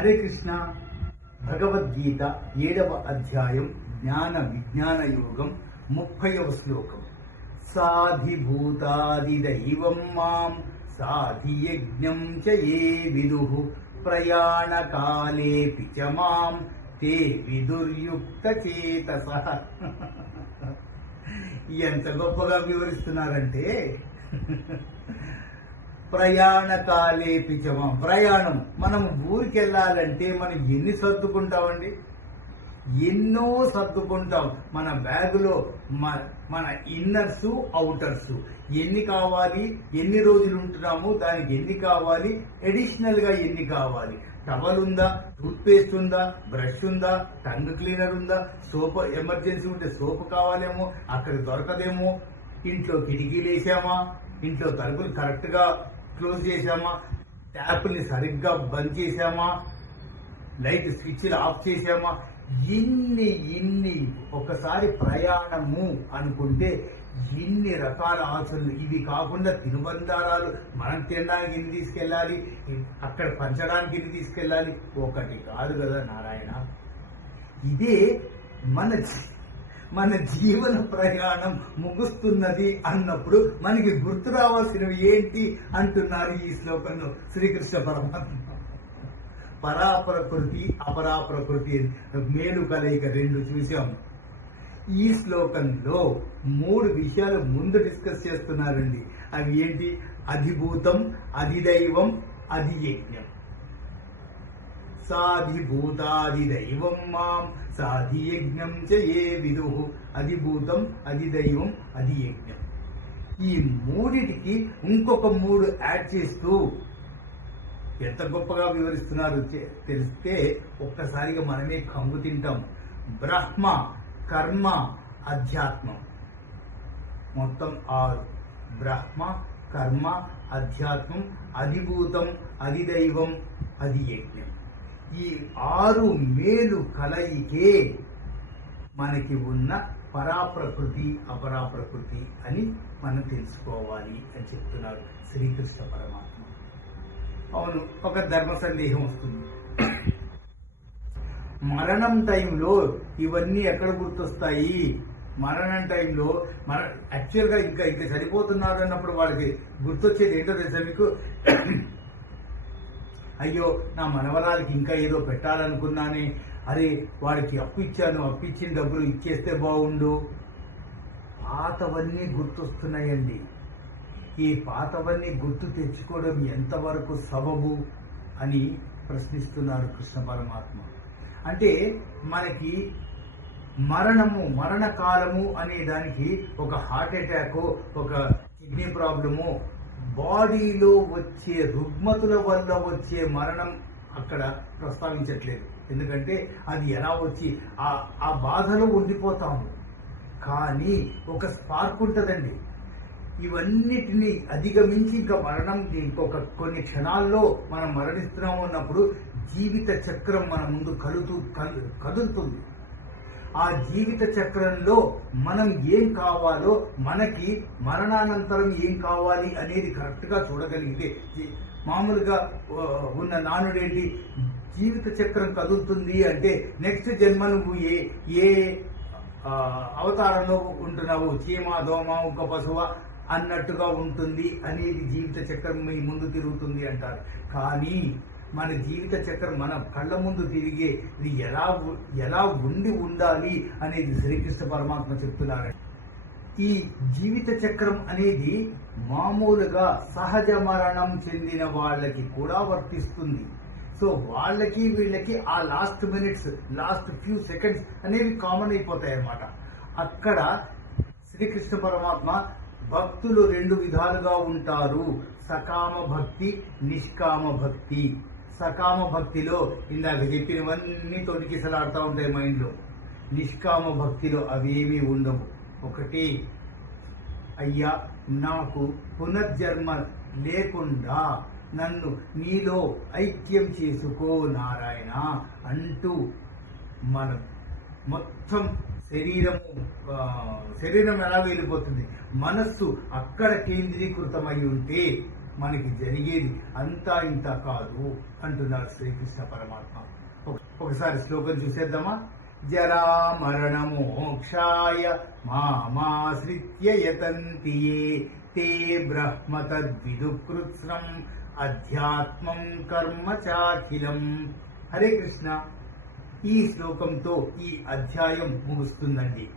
హరే కృష్ణ భగవద్గీత ఏడవ అధ్యాయం జ్ఞాన విజ్ఞాన యోగం ముప్పైవ శ్లోకం. సాధిభూతాదిదైవం మాం సాధి యజ్ఞం చ ఏ విదు ప్రయాణకాలేపి చ మాం తే విదుర్యుక్త చేతస ఎంత గొప్పగా వివరిస్తున్నారంటే ప్రయాణకాలే పిచమా ప్రయాణం. మనం ఊరికి వెళ్ళాలంటే మనం ఎన్ని సర్దుకుంటామండి? ఎన్నో సర్దుకుంటాం. మన బ్యాగులో మన ఇన్నర్స్ అవుటర్స్ ఎన్ని కావాలి? ఎన్ని రోజులు ఉంటున్నాము? దానికి ఎన్ని కావాలి? ఎడిషనల్గా ఎన్ని కావాలి? టవల్ ఉందా? టూత్ పేస్ట్ ఉందా? బ్రష్ ఉందా? టంగ్ క్లీనర్ ఉందా? సోప్ ఎమర్జెన్సీ ఉంటే సోప్ కావాలేమో? అక్కడ దొరకదేమో? ఇంట్లో కిటికీలు వేసామా ఇంట్లో తలుపులు కరెక్ట్గా క్లోజ్ చేసామా ట్యాప్ని సరిగ్గా బంద్ చేసామా లైట్ స్విచ్లు ఆఫ్ చేసామా ఇన్ని ఇన్ని ఒకసారి ప్రయాణము అనుకుంటే ఇన్ని రకాల ఆశలు ఇవి కాకుండా తినుబందారాలు మనం తినడానికి ఇన్ని తీసుకెళ్ళాలి? అక్కడ పంచడానికి ఇన్ని తీసుకెళ్ళాలి? ఒకటి కాదు కదా నారాయణ. ఇదే మన మన జీవన ప్రయాణం ముగుస్తున్నది అన్నప్పుడు మనకి గుర్తు రావాల్సినవి ఏంటి అంటున్నారు ఈ శ్లోకంలో శ్రీకృష్ణ పరమాత్మ. పరాప్రకృతి అపరాప్రకృతి మేలు కలయిక రెండు చూసాము ఈ శ్లోకంలో మూడు విషయాలు ముందు డిస్కస్ చేస్తున్నారండి. అవి ఏంటి? అధిభూతం అధిదైవం అధియజ్ఞం. సాధిభూతాదిదైవం మాం సాధియజ్ఞం చే ఏ విదు అధిభూతం అధిదైవం అధియజ్ఞం ఈ మూడిటికి ఇంకొక మూడు యాడ్ చేస్తూ ఎంత గొప్పగా వివరిస్తున్నారు తెలిస్తే ఒక్కసారిగా మనమే కంగు తింటాం. బ్రహ్మ కర్మ అధ్యాత్మం. మొత్తం ఆరు. బ్రహ్మ కర్మ అధ్యాత్మం అధిభూతం అధిదైవం అధియజ్ఞం. ఈ ఆరు మేలు కలయికే మనకి ఉన్న పరాప్రకృతి అపరాప్రకృతి అని మనం తెలుసుకోవాలి అని చెప్తున్నారు శ్రీకృష్ణ పరమాత్మ. అవును ఒక ధర్మ సందేహం వస్తుంది. మరణం టైంలో ఇవన్నీ ఎక్కడ గుర్తొస్తాయి? మరణం టైంలో మన యాక్చువల్గా ఇంకా ఇంకా సరిపోతున్నారు అన్నప్పుడు వాళ్ళకి గుర్తొచ్చేది ఏంటో తెలుసా మీకు? అయ్యో నా మనవరాలకి ఇంకా ఏదో పెట్టాలనుకున్నానే. అరే వాడికి అప్పు ఇచ్చాను అప్పు ఇచ్చిన డబ్బులు ఇచ్చేస్తే బాగుండు పాతవన్నీ గుర్తొస్తున్నాయండి. ఈ పాతవన్నీ గుర్తు తెచ్చుకోవడం ఎంతవరకు సబబు అని ప్రశ్నిస్తున్నారు కృష్ణ పరమాత్మ. అంటే మనకి మరణము మరణ కాలము అనే దానికి ఒక హార్ట్ అటాక్ ఒక కిడ్నీ ప్రాబ్లము బాడీలో వచ్చే రుగ్మతుల వల్ల వచ్చే మరణం అక్కడ ప్రస్తావించట్లేదు. ఎందుకంటే అది ఎలా వచ్చి ఆ ఆ బాధలో ఉండిపోతాము. కానీ ఒక స్పార్క్ ఉంటుందండి. ఇవన్నిటిని అధిగమించి ఇంకా మరణం ఇంకొక కొన్ని క్షణాల్లో మనం మరణిస్తున్నాము అన్నప్పుడు జీవిత చక్రం మన ముందు కలుతూ కదులుతుంది. ఆ జీవిత చక్రంలో మనం ఏం కావాలో మనకి మరణానంతరం ఏం కావాలి అనేది కరెక్ట్గా చూడగలిగితే మామూలుగా ఉన్న నానుడేంటి జీవిత చక్రం కదులుతుంది అంటే నెక్స్ట్ జన్మ నువ్వు ఏ ఏ అవతారంలో ఉంటున్నావు చీమ దోమ ఒక పశువ అన్నట్టుగా ఉంటుంది అనేది జీవిత చక్రం మీ ముందు తిరుగుతుంది అంటారు. కానీ మన జీవిత చక్రం మన కళ్ళ ముందు తిరిగే ఇది ఎలా ఎలా ఉండి ఉండాలి అనేది శ్రీకృష్ణ పరమాత్మ చెప్తున్నారు. ఈ జీవిత చక్రం అనేది మామూలుగా సహజ మరణం చెందిన వాళ్ళకి కూడా వర్తిస్తుంది. సో వాళ్ళకి వీళ్ళకి ఆ last minutes last few seconds అనేవి కామన్ అయిపోతాయి అన్నమాట. అక్కడ శ్రీకృష్ణ పరమాత్మ భక్తులు రెండు విధాలుగా ఉంటారు. సకామ భక్తి నిష్కామ భక్తి. సకామ భక్తిలో ఇందాక చెప్పినవన్నీ తొడికిసలాడుతూ ఉంటాయి మైండ్లో నిష్కామ భక్తిలో అవేమీ ఉండవు. ఒకటి అయ్యా నాకు పునర్జన్మ లేకుండా నన్ను నీలో ఐక్యం చేసుకో నారాయణ అంటూ మన మొత్తం శరీరము శరీరం ఎలా వెళ్ళిపోతుంది? మనస్సు అక్కడ కేంద్రీకృతమై ఉంటే మనకి జరిగేది అంతా ఇంత కాదు అంటున్నారు శ్రీకృష్ణ పరమాత్మ. ఒకసారి శ్లోకం చూసేద్దామా? జరా మరణ మోక్షాయ మామాశ్రిత్య యతంతి తే బ్రహ్మ తద్విదుకృత్స్నం అధ్యాత్మం కర్మ చాఖిలం. హరే కృష్ణ. ఈ శ్లోకంతో ఈ అధ్యాయం ముగుస్తుందండి.